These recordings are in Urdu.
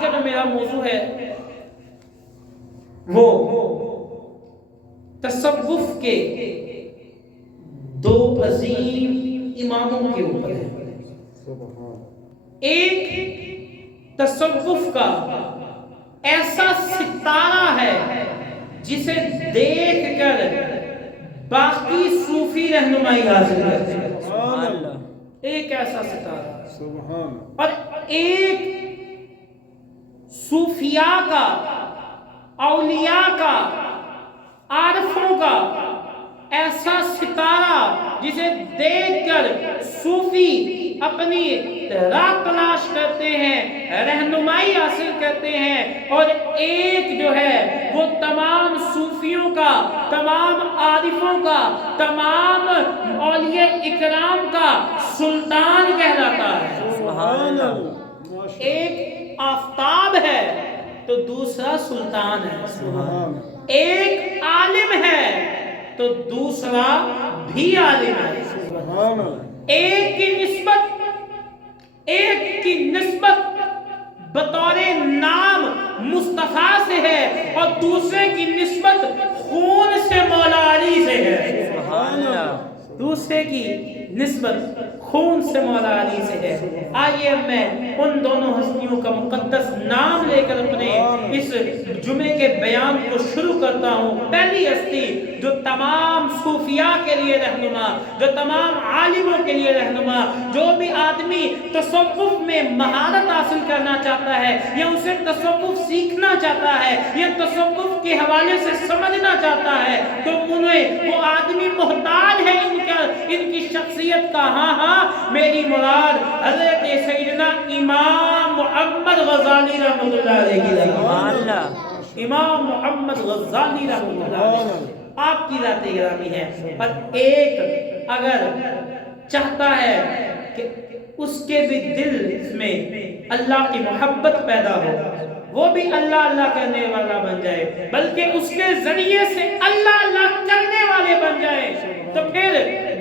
آج کا جو میرا موضوع ہے وہ تصوف کے دو عظیم اماموں کے اوپر ہے۔ ایک تصوف کا ایسا ستارہ ہے جسے دیکھ کر باقی صوفی رہنمائی حاصل کرتے ہیں، ایک ایسا ستارہ، اور ایک صوفیاء کا، اولیاء کا، عارفوں کا ایسا ستارہ جسے دیکھ کر صوفی اپنی راہ تلاش کرتے ہیں، رہنمائی حاصل کرتے ہیں، اور ایک جو ہے وہ تمام صوفیوں کا، تمام عارفوں کا، تمام اولیاء اکرام کا سلطان کہلاتا ہے۔ سبحان اللہ۔ ایک آفتاب ہے تو دوسرا سلطان ہے، ایک عالم ہے تو دوسرا بھی عالم ہے۔ ایک کی نسبت بطور نام مصطفیٰ سے ہے اور دوسرے کی نسبت خون سے مولا علی سے ہے۔ سبحان اللہ۔ دوسرے کی نسبت خون سے مولا علی سے ہے۔ آئیے میں ان دونوں ہستیوں کا مقدس نام لے کر اپنے اس جمعے کے بیان کو شروع کرتا ہوں۔ پہلی ہستی جو تمام صوفیاء کے لیے رہنما، جو تمام عالموں کے لیے رہنما، جو بھی آدمی تصوف میں مہارت حاصل کرنا چاہتا ہے یا اسے تصوف سیکھنا چاہتا ہے یا تصوف کے حوالے سے سمجھنا چاہتا ہے تو انہیں وہ آدمی محتاج ہے ان کی شخصیت کا۔ ہاں میری مراد حضرت سیدنا امام محمد غزالی رحمۃ اللہ علیہ کی، امام محمد غزالی رحمۃ اللہ علیہ آپ کی ذات گرامی ہے۔ پر ایک اگر چاہتا ہے کہ اس کے بھی دل میں اللہ کی محبت پیدا ہو، وہ بھی اللہ اللہ کرنے والا بن جائے، بلکہ اس کے ذریعے سے اللہ اللہ کرنے والے بن جائے، تو پھر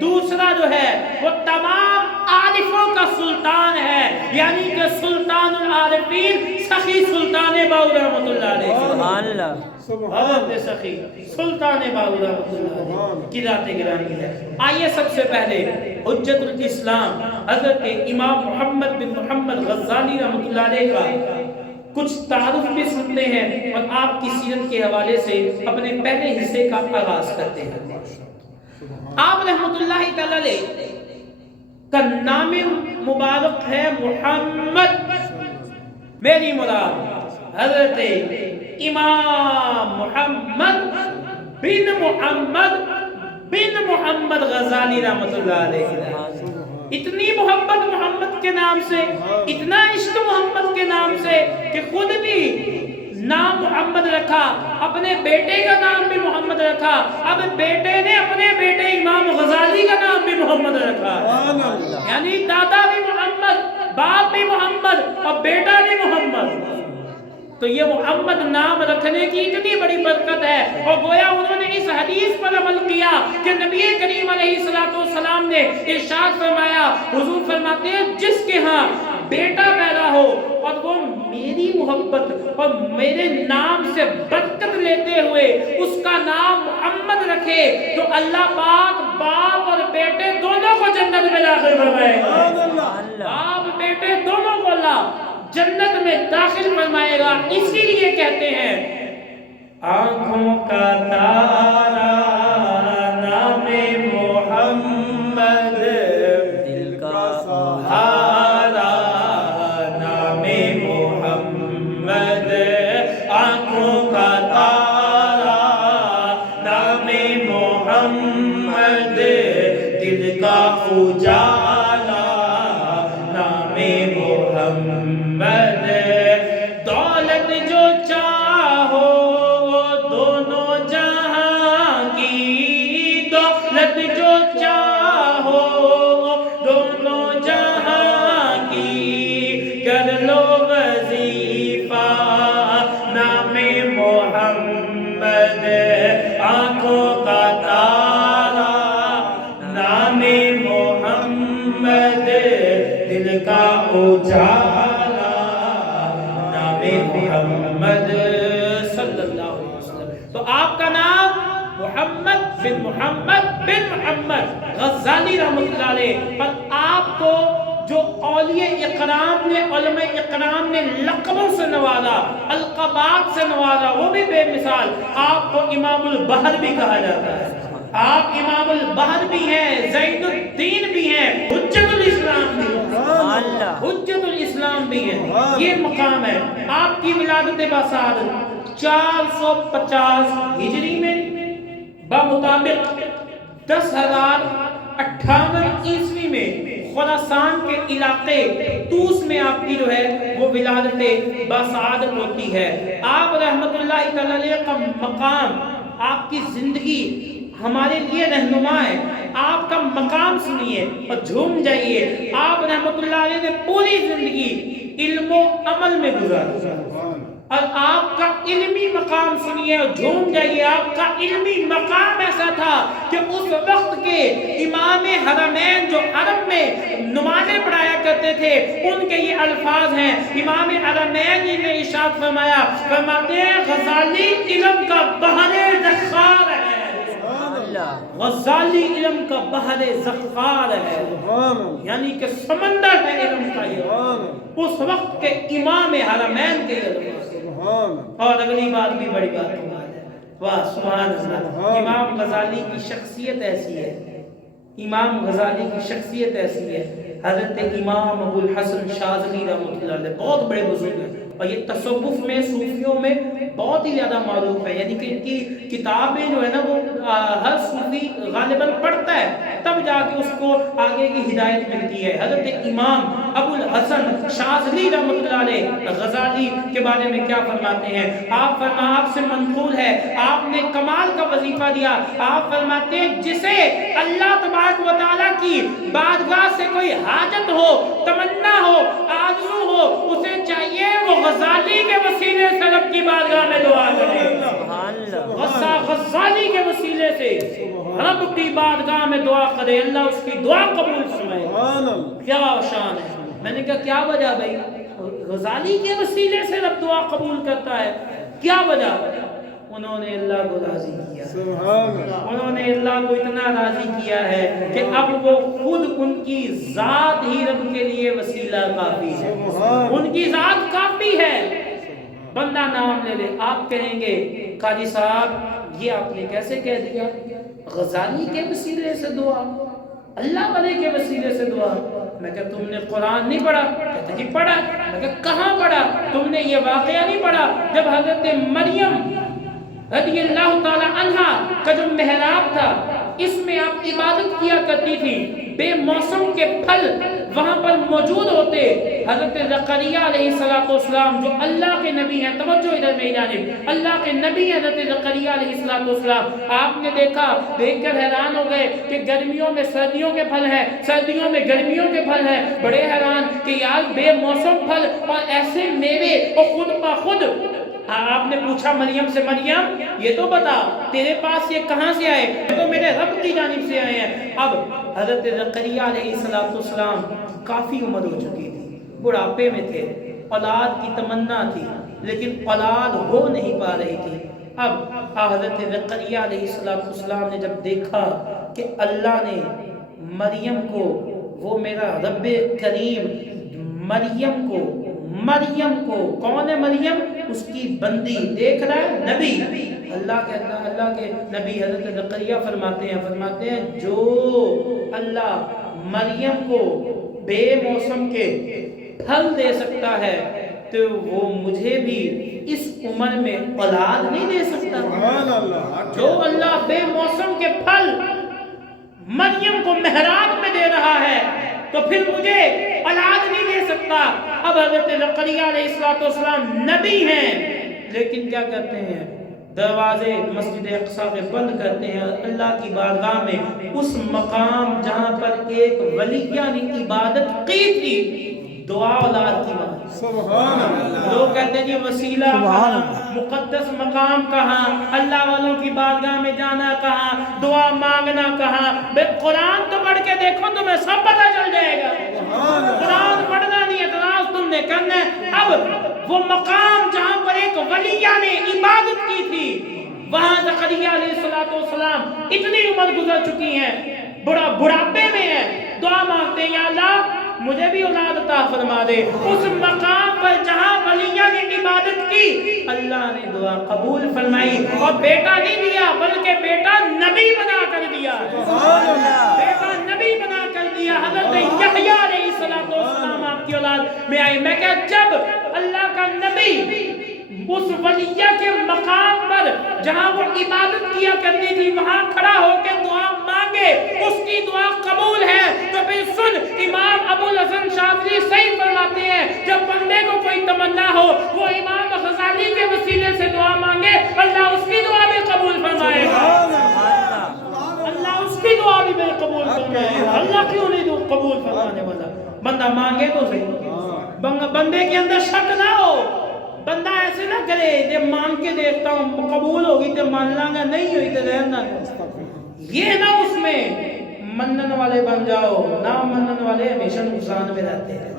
دوسرا جو ہے وہ تمام عارفوں کا سلطان ہے، یعنی کہ سلطان العارفین سخی سلطان باؤ رحمۃ اللہ علیہ۔ سبحان اللہ۔ حضرت سخی سلطان باؤ رحمۃ اللہ علیہ کی ذات گرامی ہے۔ آئیے سب سے پہلے حجت الاسلام حضرت امام محمد بن محمد غزالی رحمۃ اللہ علیہ کا کچھ تعارف بھی سنتے ہیں اور آپ کی سیرت کے حوالے سے اپنے پہلے حصے کا آغاز کرتے ہیں۔ آپ رحمۃ اللہ تعالی کا نام مبارک ہے محمد، میری مراد حضرت امام محمد بن محمد غزالی رحمۃ اللہ علیہ۔ اتنی محبت محمد کے نام سے، اتنا عشق محمد کے نام سے کہ خود بھی نام محمد رکھا، اپنے بیٹے کا نام بھی محمد رکھا، اب بیٹے نے اپنے بیٹے امام غزالی کا نام بھی محمد رکھا، یعنی دادا بھی محمد، باپ بھی محمد اور بیٹا بھی محمد۔ تو یہ محمد نام رکھنے کی اتنی بڑی برکت ہے، اور گویا انہوں نے اس حدیث پر عمل کیا کہ نبی کریم علیہ السلام نے ارشاد فرمایا، حضور فرماتے ہیں جس کے ہاں بیٹا پیدا ہو اور وہ میری محبت اور میرے نام سے برکت لیتے ہوئے اس کا نام محمد رکھے تو اللہ پاک باپ اور بیٹے دونوں کو جنت میں داخل فرمائے گا۔ باپ بیٹے دونوں کو اللہ جنت میں داخل فرمائے گا۔ اسی لیے کہتے ہیں آنکھوں کا تارا نام محمد، دل کا سہارا نام محمد، آنکھوں کا تارا نام محمد، دل کا اجالا نام محمد، دولت جو چاہو وہ دونوں جہاں کی محمد صلی اللہ علیہ وسلم. تو آپ کا نام محمد بن محمد غزالی رحمۃ اللہ علیہ. پر آپ کو جو اولیاء اکرام نے علماء اکرام نے لقبوں سے نوازا، القابات سے نوازا، وہ بھی بے مثال. آپ کو امام البحر بھی کہا جاتا ہے. آپ امام البحر بھی ہیں، زین الدین بھی ہیں، حجت الاسلام بھی ہیں، حجت الاسلام بھی ہیں. یہ مقام ہے. آپ کی ولادت باسعادت 450 ہجری میں بمطابق 10,058 عیسوی میں خراسان کے علاقے طوس میں آپ کی جو ہے وہ ولادت باسعادت ہوتی ہے. آپ رحمت اللہ تعالی علیہ کا مقام، آپ کی زندگی ہمارے لیے رہنما ہے. آپ کا مقام سنیے اور جھوم جائیے. آپ رحمت اللہ علیہ نے پوری زندگی علم و عمل میں گزاری اور آپ کا علمی مقام سنیے اور جھوم جائیے. آپ کا علمی مقام ایسا تھا کہ اس وقت کے امام حرمین جو حرم میں نمازیں پڑھایا کرتے تھے، ان کے یہ الفاظ ہیں. امام حرمین جی نے ارشاد فرمایا، فرماتے ہیں غزالی علم کا بحر ذخار ہے. غزالی علم کا بحر ذخار ہے، یعنی کہ سمندر ہے علم کا. یہ اس وقت کے امام حرمین کے علم. اور اگلی بات بھی بڑی بات ہے. واہ سبحان اللہ. امام غزالی کی شخصیت ایسی ہے، امام غزالی کی شخصیت ایسی ہے. حضرت امام ابو الحسن شاذلی رحمۃ اللہ علیہ بہت بڑے بزرگ ہیں اور یہ تصوف میں صوفیوں میں بہت ہی زیادہ معروف ہے. یعنی کہ ان کی کتابیں جو ہے نا وہ ہر صوفی غالباً پڑھتا ہے، تب جا کے اس کو آگے کی ہدایت ملتی ہے. حضرت امام ابو الحسن شاذلی رحمۃ اللہ علیہ غزالی کے بارے میں کیا فرماتے ہیں؟ آپ سے منقول ہے، آپ نے کمال کا وظیفہ دیا. آپ فرماتے ہیں جسے اللہ تبارک و تعالیٰ کی بارگاہ سے کوئی حاجت ہو، تمنا ہو، آرزو ہو، اسے چاہیے وہ غزالی کے وسیلے سے رب کی بارگاہ میں دعا کرے. غزالی کے وسیلے سے رب کی بارگاہ میں دعا کرے، اللہ اس کی دعا قبول فرمائے. کیا شان ہے. میں نے کہا کیا وجہ بھائی؟ غزالی کے وسیلے سے رب دعا قبول کرتا ہے، کیا وجہ؟ انہوں نے اللہ کو راضی کیا. انہوں نے اللہ کو اتنا راضی کیا ہے کہ اب وہ خود ان کی ذات ہی رب کے لیے وسیلہ کافی ہے. ان کی ذات کافی ہے. بندہ نام لے لے، آپ کہیں گے قاضی صاحب یہ آپ نے کیسے کہہ دیا؟ غزالی کے وسیلے سے دعا، اللہ والے کے وسیلے سے دعا. میں کہا تم نے قرآن نہیں پڑھا؟ کہتے جی پڑھا. میں کہا کہاں پڑھا؟ تم نے یہ واقعہ نہیں پڑھا جب حضرت مریم رضی اللہ تعالی عنہ کا جو محراب تھا، اس میں آپ عبادت کیا کرتی تھی، بے موسم کے پھل وہاں پر موجود ہوتے. حضرت زکریہ علیہ السلام جو اللہ کے نبی ہیں، توجہ ادھر میری جانب، اللہ کے نبی حضرت زکریہ علیہ السلام، آپ نے دیکھا، دیکھ کر حیران ہو گئے کہ گرمیوں میں سردیوں کے پھل ہیں، سردیوں میں گرمیوں کے پھل ہیں. بڑے حیران کہ یار بے موسم پھل اور ایسے میوے اور خود بخود. آپ نے پوچھا مریم سے، مریم یہ تو بتا تیرے پاس یہ کہاں سے آئے؟ یہ تو میرے رب کی جانب سے آئے ہیں. اب حضرت زکریہ علیہ السلام کافی عمر ہو چکی تھی، بڑھاپے میں تھے، اولاد کی تمنا تھی لیکن اولاد ہو نہیں پا رہی تھی. اب حضرت زکریہ علیہ السلام نے جب دیکھا کہ اللہ نے مریم کو، وہ میرا رب کریم مریم کو، کون ہے مریم؟ اس کی بندی، دیکھ رہا ہے نبی، اللہ کے نبی حضرت زکریہ فرماتے ہیں جو اللہ مریم کو بے موسم کے پھل دے سکتا ہے تو وہ مجھے بھی اس عمر میں اولاد نہیں دے سکتا. جو اللہ بے موسم کے پھل مریم کو محراب میں دے رہا ہے تو پھر مجھے اولاد نہیں دے سکتا. اب حضرت زکریہ علیہ السلام نبی ہیں لیکن کیا کرتے ہیں؟ دروازے مسجد اقصی کے بند کرتے ہیں. اللہ کی بارگاہ میں اس مقام جہاں پر ایک ولیہ نے عبادت کی تھی، دعا اولاد کی مانگی. سبحان اللہ لوگ کہتے ہیں جی وسیلہ کہاں، مقدس مقام کہاں، اللہ والوں کی بارگاہ میں جانا کہاں، دعا مانگنا کہاں؟ بے قرآن تو پڑھ کے دیکھو تمہیں سب پتہ چل جائے گا۔ قرآن پڑھنا نہیں اعتراض تم نے کرنا ہے۔ اب وہ مقام جہاں پر ایک ولیہ نے عبادت کی تھی، وہاں زکریا علیہ السلام اتنی عمر گزر چکی ہیں، بڑھاپے میں ہیں، دعا مانگتے ہیں یا اللہ مجھے بھی اولاد عطا فرما دے۔ اس مقام پر جہاں ولیہ نے عبادت کی، اللہ نے دعا قبول فرمائی اور بیٹا نہیں دیا بلکہ بیٹا نبی بنا کر دیا۔ بیٹا نبی بنا کر دیا۔ حضرت یحییٰ علیہ السلام آپ کی اولاد میں آئی۔ میں کہ جب اللہ کا نبی اس ولیہ کے مقام پر جہاں وہ عبادت کیا کرتی تھی وہاں کھڑا ہو کے دعا مانگے، اس کی دعا قبول ہے، تو پھر سن امام ابو الحسن شاذلی صحیح فرماتے ہیں جب بندے کو کوئی تمنا ہو وہ امام غزالی کے وسیلے سے دعا مانگے، اللہ اس کی دعا بھی قبول فرمائے گا۔ اللہ اس کی دعا بھی قبول فرمائے گا۔ اللہ کیوں نہیں قبول فرمانے والا؟ بندہ مانگے تو صحیح، بندے کے اندر شک نہ ہو، بندہ ایسے نہ کرے جب مانگ کے دیکھتا ہوں قبول ہوگی تو مان لاں گا، نہیں ہوئی تو رہنا۔ یہ نہ اس میں منن والے بن جاؤ، نہ منن والے ہمیشہ نقصان میں رہتے ہیں۔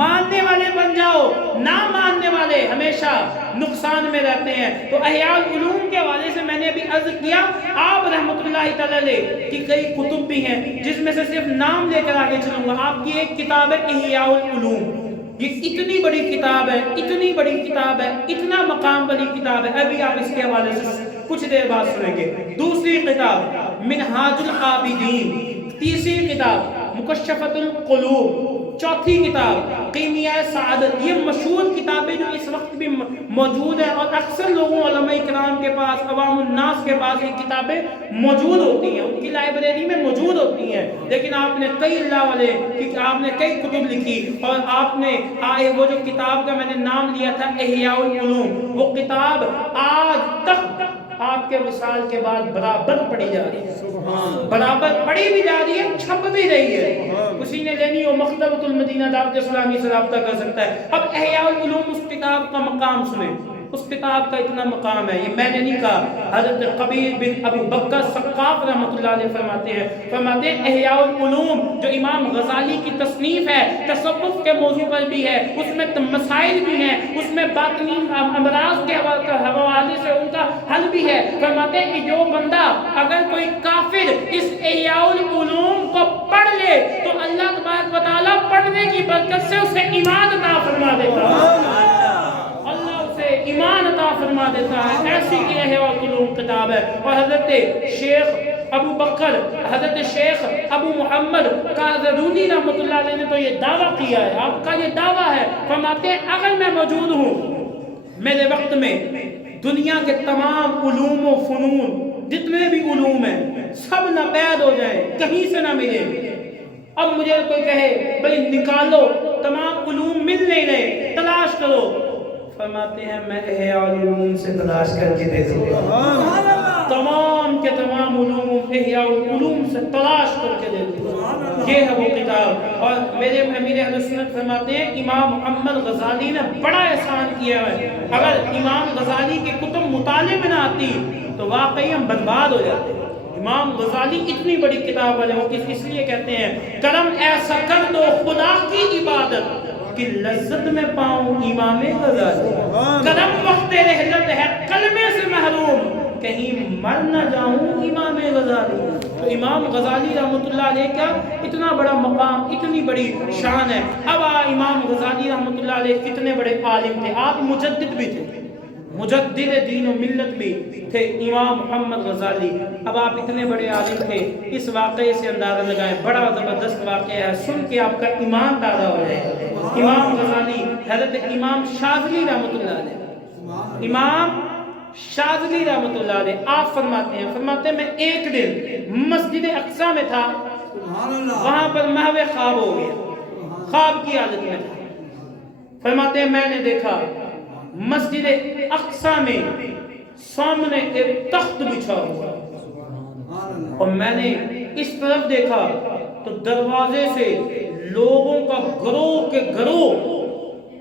ماننے والے بن جاؤ، نہ ماننے والے ہمیشہ نقصان میں رہتے ہیں۔ تو احیاء العلوم کے حوالے سے میں نے ابھی عرض کیا، آپ رحمۃ اللہ تعالی علیہ کی کئی کتب بھی ہیں جس میں سے صرف نام لے کر آگے چلوں گا۔ آپ کی ایک کتاب ہے احیاء العلوم، یہ اتنی بڑی کتاب ہے، اتنی بڑی کتاب ہے، اتنا مقام والی کتاب ہے، ابھی آپ اس کے حوالے سے کچھ دیر بعد سنیں گے۔ دوسری کتاب منہاج العابدین، تیسری کتاب مکشفۃ القلوب، چوتھی کتاب کیمیاء سعادت۔ یہ مشہور کتابیں جو اس وقت بھی موجود ہیں اور اکثر لوگوں علماء کرام کے پاس، عوام الناس کے پاس یہ کتابیں موجود ہوتی ہیں، ان کی لائبریری میں موجود ہوتی ہیں، لیکن آپ نے کئی اللہ والے آپ نے کئی کتب لکھی اور آپ نے وہ جو کتاب کا میں نے نام لیا تھا احیاء العلوم، وہ کتاب آج تک آپ کے وصال کے بعد برابر پڑھی جا رہی ہے، برابر پڑھی بھی جا رہی ہے، چھپ بھی رہی ہے۔ کسی نے لینی ہو مکتبۃ المدینہ دعوت اسلامی سے رابطہ کر سکتا ہے۔ اب احیاء العلوم اس کتاب کا مقام سنیں، اس کتاب کا اتنا مقام ہے، یہ میں نے نہیں کہا، حضرت قبیل بن ابی بکر سقاف رحمۃ اللہ علیہ فرماتے ہیں احیاء العلوم جو امام غزالی کی تصنیف ہے، تصوف کے موضوع پر بھی ہے، اس میں مسائل بھی ہیں، اس میں باطنی امراض کے حوالے سے ان کا حل بھی ہے۔ فرماتے ہیں کہ جو بندہ اگر کوئی کافر اس احیاء العلوم کو پڑھ لے تو اللہ تبارک و تعالیٰ پڑھنے کی برکت سے اسے ایمان عطا فرما دیتا ہے، اللہ اسے ایمان عطا فرما دیتا ہے۔ ایسی کی احیاء العلوم کتاب ہے۔ اور حضرت شیخ ابو بکر، حضرت شیخ ابو محمد کاظرونی رحمۃ اللہ علیہ نے تو یہ دعویٰ کیا ہے، آپ کا یہ دعویٰ ہے، فرماتے ہیں اگر میں موجود ہوں میرے وقت میں دنیا کے تمام علوم و فنون جتنے بھی علوم ہیں سب ناپید ہو جائیں، کہیں سے نہ ملے۔ اب مجھے کوئی کہے بھئی نکالو، تمام علوم مل نہیں رہے، تلاش کرو، فرماتے ہیں میں احیاء العلوم سے تلاش کر کے دے دوں گا، تمام کے تمام علوم احیاء العلوم سے تلاش کر کے دے دوں گا۔ یہ ہے وہ کتاب۔ اور میرے امیر اہل سنت فرماتے ہیں امام محمد غزالی نے بڑا احسان کیا ہے، اگر امام غزالی کی کتب مطالعے میں نہ آتی تو واقعی ہم برباد ہو جاتے۔ امام غزالی اتنی بڑی کتاب والے وہ اس لیے کہتے ہیں کرم ایسا کر دو خدا کی عبادت کہ لذت میں پاؤں امام غزالی، کرم وقت رحلت ہے کلمے سے محروم کہیں مر نہ جاؤں امام غزالی۔ تو امام غزالی رحمۃ اللہ علیہ کا اتنا بڑا مقام، اتنی بڑی شان ہے۔ اب امام غزالی رحمۃ اللہ علیہ کتنے بڑے عالم تھے، آپ مجدد بھی تھے، مجدد دین و ملت بھی تھے امام محمد غزالی۔ اب آپ اتنے بڑے عالم تھے، اس واقعے سے اندازہ لگائیں، بڑا زبردست واقعہ ہے، سن کے آپ کا ایمان تازہ ہو جائے۔ امام غزالی حضرت امام شاذلی رحمۃ اللہ علیہ، امام شاذلی رحمۃ اللہ علیہ آپ فرماتے ہیں میں ایک دن مسجد اقصی میں تھا، وہاں پر محو خواب ہو گیا، خواب کی حالت میں تھا۔ فرماتے ہیں میں نے دیکھا مسجد اقصی میں سامنے ایک تخت بچھا ہوا، اور میں نے اس طرف دیکھا تو دروازے سے لوگوں کا گروہ کے گروہ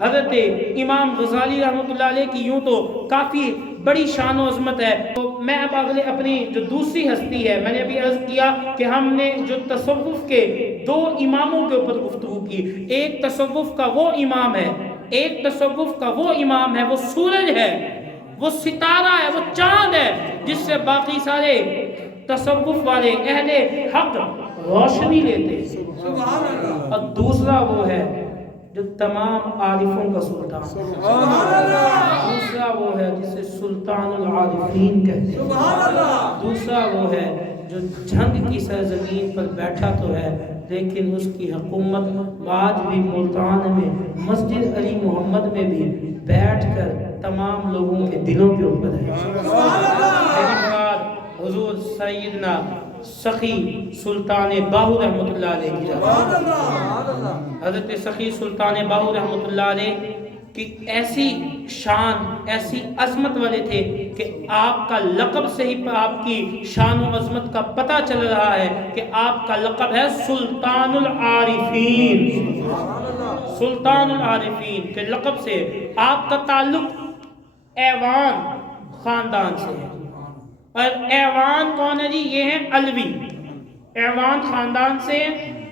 حضرت امام غزالی رحمۃ اللہ علیہ کی یوں تو کافی بڑی شان و عظمت ہے. تو میں اب اپنی جو دوسری ہستی ہے، میں نے ابھی عرض کیا کہ ہم نے جو تصوف کے دو اماموں کے اوپر گفتگو کی. ایک تصوف کا وہ امام ہے، ایک تصوف کا وہ امام ہے، وہ سورج ہے، وہ ستارہ ہے، وہ چاند ہے جس سے باقی سارے تصوف والے اہل حق روشنی لیتے ہیں. اور دوسرا وہ ہے جو تمام عارفوں کا سلطان، دوسرا وہ ہے جسے سلطان العارفین کہتے ہیں. دوسرا وہ ہے جو جنگ کی سرزمین پر بیٹھا تو ہے لیکن اس کی حکومت آج بھی ملتان میں مسجد علی محمد میں بھی بیٹھ کر تمام لوگوں کے دلوں کے اوپر ہے. حضور سیدنا سخی سلطان باہو رحمۃ اللہ علیہ کی حضرت سخی سلطان باہو رحمۃ اللہ علیہ کی ایسی شان، ایسی عظمت والے تھے کہ آپ کا لقب سے ہی آپ کی شان و عظمت کا پتہ چل رہا ہے کہ آپ کا لقب ہے سلطان العارفین. سلطان العارفین کے لقب سے آپ کا تعلق ایوان خاندان سے ہے. اور ایوان کون ہے جی؟ یہ ہیں علوی، ایوان خاندان سے،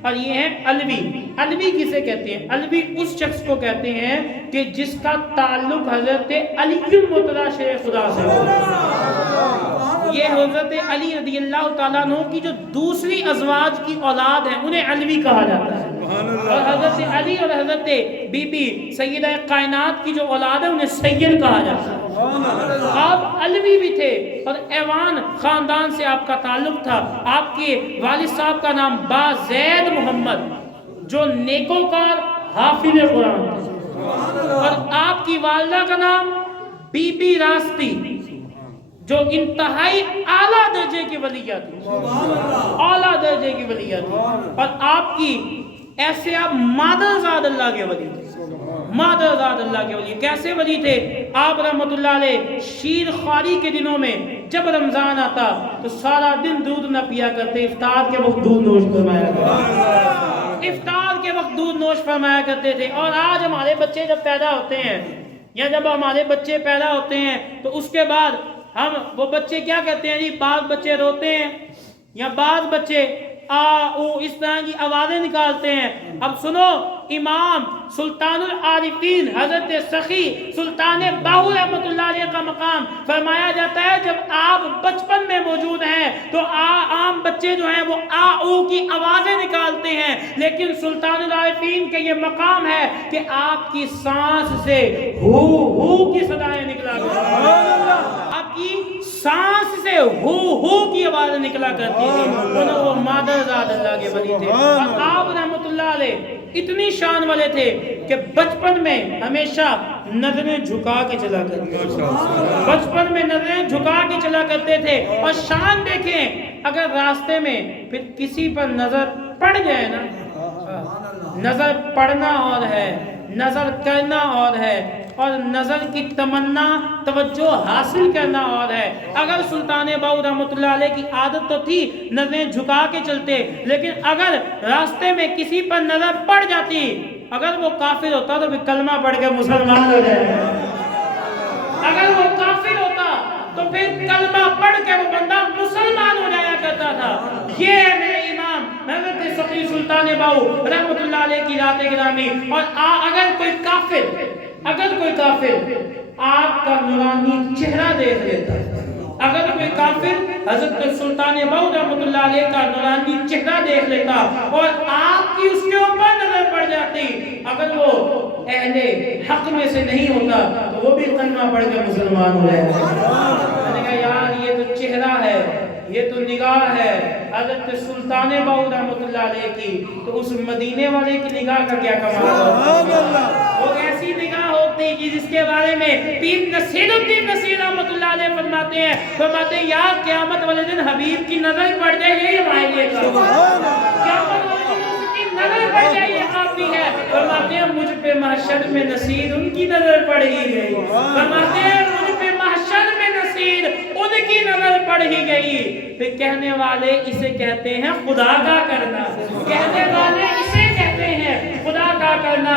اور یہ ہیں علوی. علوی کسے کہتے ہیں؟ علوی اس شخص کو کہتے ہیں کہ جس کا تعلق حضرت علی المرتضیٰ شیخ خدا سے ہو. یہ حضرت علی رضی اللہ تعالیٰ عنہ کی جو دوسری ازواج کی اولاد ہیں انہیں علوی کہا جاتا ہے. اور حضرت علی اور حضرت بی بی سیدہ کائنات کی جو اولاد ہے انہیں سید کہا جاتا ہے. آپ علوی بھی تھے اور ایوان خاندان سے آپ کا تعلق تھا. آپ کے والد صاحب کا نام بازید محمد جو نیکوکار حافظ قرآن تھے، اور آپ کی والدہ کا نام بی بی راستی جو انتہائی اعلیٰ درجے کی ولیہ تھی، اعلیٰ درجے کی ولیہ تھی. اور آپ کی ایسے آپ مادرزاد اللہ کے ولی تھے. مادرزاد اللہ کے ولی کیسے ولی تھے؟ آپ رحمت اللہ علیہ شیر خواری کے دنوں میں جب رمضان آتا تو سارا دن دودھ نہ پیا کرتے، افطار کے وقت دودھ نوش فرمایا کرتے، افطار کے وقت دودھ نوش فرمایا کرتے تھے. اور آج ہمارے بچے جب پیدا ہوتے ہیں یا جب ہمارے بچے پیدا ہوتے ہیں تو اس کے بعد ہم وہ بچے کیا کہتے ہیں جی؟ بعض بچے روتے ہیں یا بعض بچے اس طرح کی آوازیں نکالتے ہیں. اب سنو، امام سلطان العارفین حضرت سخی سلطان باہو رحمۃ اللہ علیہ کا مقام فرمایا جاتا ہے جب آپ بچپن میں موجود ہیں تو عام بچے جو ہیں وہ او کی آوازیں نکالتے ہیں، لیکن سلطان العارفین کا یہ مقام ہے کہ آپ کی سانس سے ہو کی صدایں نکلا کرتی ہیں، آپ کی سانس سے ہو کی آوازیں نکلا کرتی ہیں. وہ مادرزاد اللہ کے ولی تھے. اور آپ رحمت اللہ علیہ اتنی شان والے تھے کہ بچپن میں ہمیشہ نظریں جھکا کے چلا کرتے تھے، بچپن میں نظریں جھکا کے چلا کرتے تھے. اور شان دیکھیں، اگر راستے میں پھر کسی پر نظر پڑ جائے نا، نظر پڑنا اور ہے، نظر کرنا اور ہے، اور نظر کی تمنا توجہ حاصل کرنا اور ہے. اگر سلطان باہو رحمۃ اللہ علیہ کی عادت تو تھی نظریں جھکا کے چلتے، لیکن اگر راستے میں کسی پر نظر پڑ جاتی، اگر وہ کافر ہوتا تو پھر کلمہ پڑھ کے مسلمان ہو جائے، اگر وہ کافر ہوتا تو پھر کلمہ پڑھ کے وہ بندہ مسلمان ہو جایا کرتا تھا. یہ ہے میرے امام حضرت سخی سلطان باہو رحمۃ اللہ علیہ کی ذات گرامی. اور اگر کوئی کافر آپ کا نورانی چہرہ دیکھ لیتا، اگر کوئی کافر حضرت سلطان باہو رحمۃ اللہ علیہ کا نورانی چہرہ دیکھ لیتا اور آپ کی اس کے اوپر نظر پڑ جاتی، اگر وہ اہل حق میں سے نہیں ہوتا تو وہ بھی کلمہ پڑھ کے مسلمان ہو جائے. میں نے کہا یار یہ تو چہرہ ہے، یہ تو نگاہ ہے حضرت سلطان باہو رحمۃ اللہ علیہ کی، تو اس مدینے والے کی نگاہ کا کیا کمال ہوگا؟ وہ ایسی نگاہ ہوتی کہ جس کے بارے میں پیر نصیر الدین نصیر رحمۃ اللہ علیہ فرماتے ہیں یار قیامت والے دن حبیب کی نظر پڑ جائے یہی ہمارے کا، قیامت والے دن اس کی نظر پڑ جائے یہ کافی ہے. فرماتے ہیں مجھ پہ محشر میں نصیر ان کی نظر پڑ ہی گئی، فرماتے ہیں مجھ پہ محشر میں نصیر ان کی نظر پڑ ہی گئی. پھر کہنے والے اسے کہتے ہیں خدا کا کرنا، کہنے والے اسے کہتے ہیں خدا کا کرنا.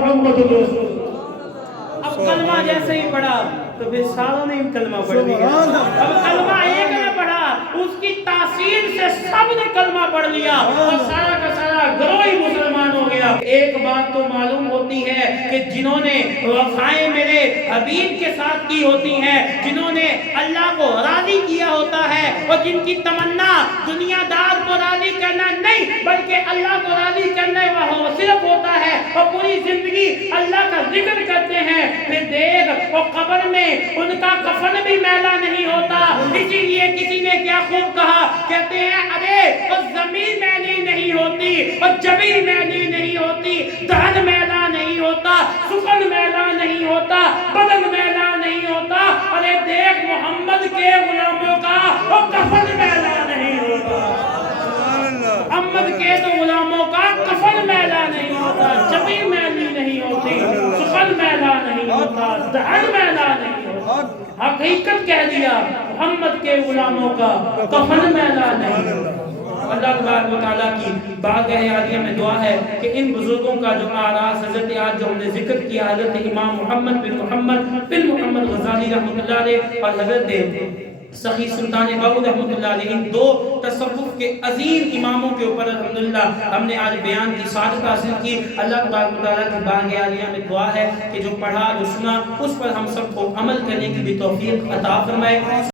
محمد رسول اللہ۔ اب کلمہ جیسے ہی پڑھا تو پھر ساروں نے کلمہ پڑھ لیا۔ اب کلمہ ایک نے پڑھا، اس کی تاثیر سے سب نے کلمہ پڑھ لیا اور سارا کا سارا گروہ ہی مسلمان ہو گیا۔ ایک بات تو معلوم ہوتی ہے کہ جنہوں نے وفائیں میرے حبیب کے ساتھ کی ہوتی ہیں، جنہوں نے اللہ کو راضی کیا ہوتا ہے اور جن کی تمنا دنیا دار کو راضی کرنا نہیں بلکہ اللہ کو راضی کرنے وہ صرف ہوتا ہے اور پوری زندگی اللہ کا ذکر کرتے ہیں، پھر دیکھ اور قبر میں ان کا کفن بھی میلا نہیں ہوتا۔ اسی لیے کسی نے کیا خوب کہا، کہتے ہیں ارے اور زمین میلی نہیں ہوتی اور جبین میلی نہیں ہوتی، دہن میلا نہیں ہوتا، سکن میلا نہیں ہوتا، بدن میلا نہیں ہوتا، ارے دیکھ محمد کے غلاموں کا اور کفن میلا نہیں ہوتا۔ محمد کے تو غلاموں کا کفن میلا نہیں ہوتا، جبین میلی نہیں ہوتی، سکن میلا نہیں ہوتا، دہن میلا نہیں ہوتا۔ حقیقت کہہ دیا، محمد کے غلاموں کا کفن میلا نہیں ہوتا۔ اللہ تبارک و تعالیٰ کی بارگاہ عالیہ میں دعا ہے کہ ان بزرگوں کا جو آراز حضرت آج جو ہم نے ذکر کیا، حضرت امام محمد بن محمد غزالی رحمۃ اللہ علیہ اور حضرت سخی سلطان باہو رحمۃ اللہ علیہ، ان دو تصوف کے عظیم اماموں کے اوپر الحمدللہ ہم نے آج بیان کی سعادت حاصل کی۔ اللہ تبارک و تعالیٰ کی بارگاہ عالیہ میں دعا ہے کہ جو پڑھا جو سنا اس پر ہم سب کو عمل کرنے کی بھی توفیق عطا فرمائے۔